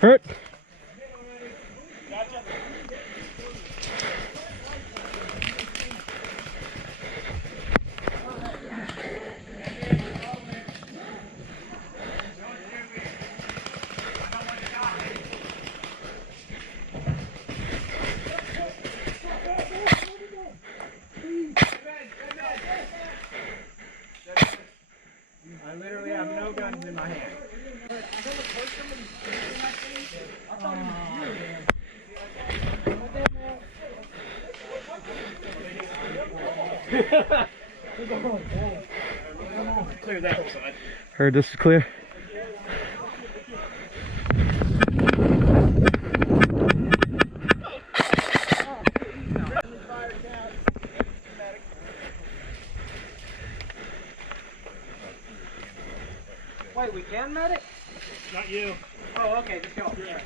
Hurt. I literally have no guns in my hand. Clear that whole side. Heard this is clear. Wait, we can medic? Not you. Oh, okay, just go. Yeah.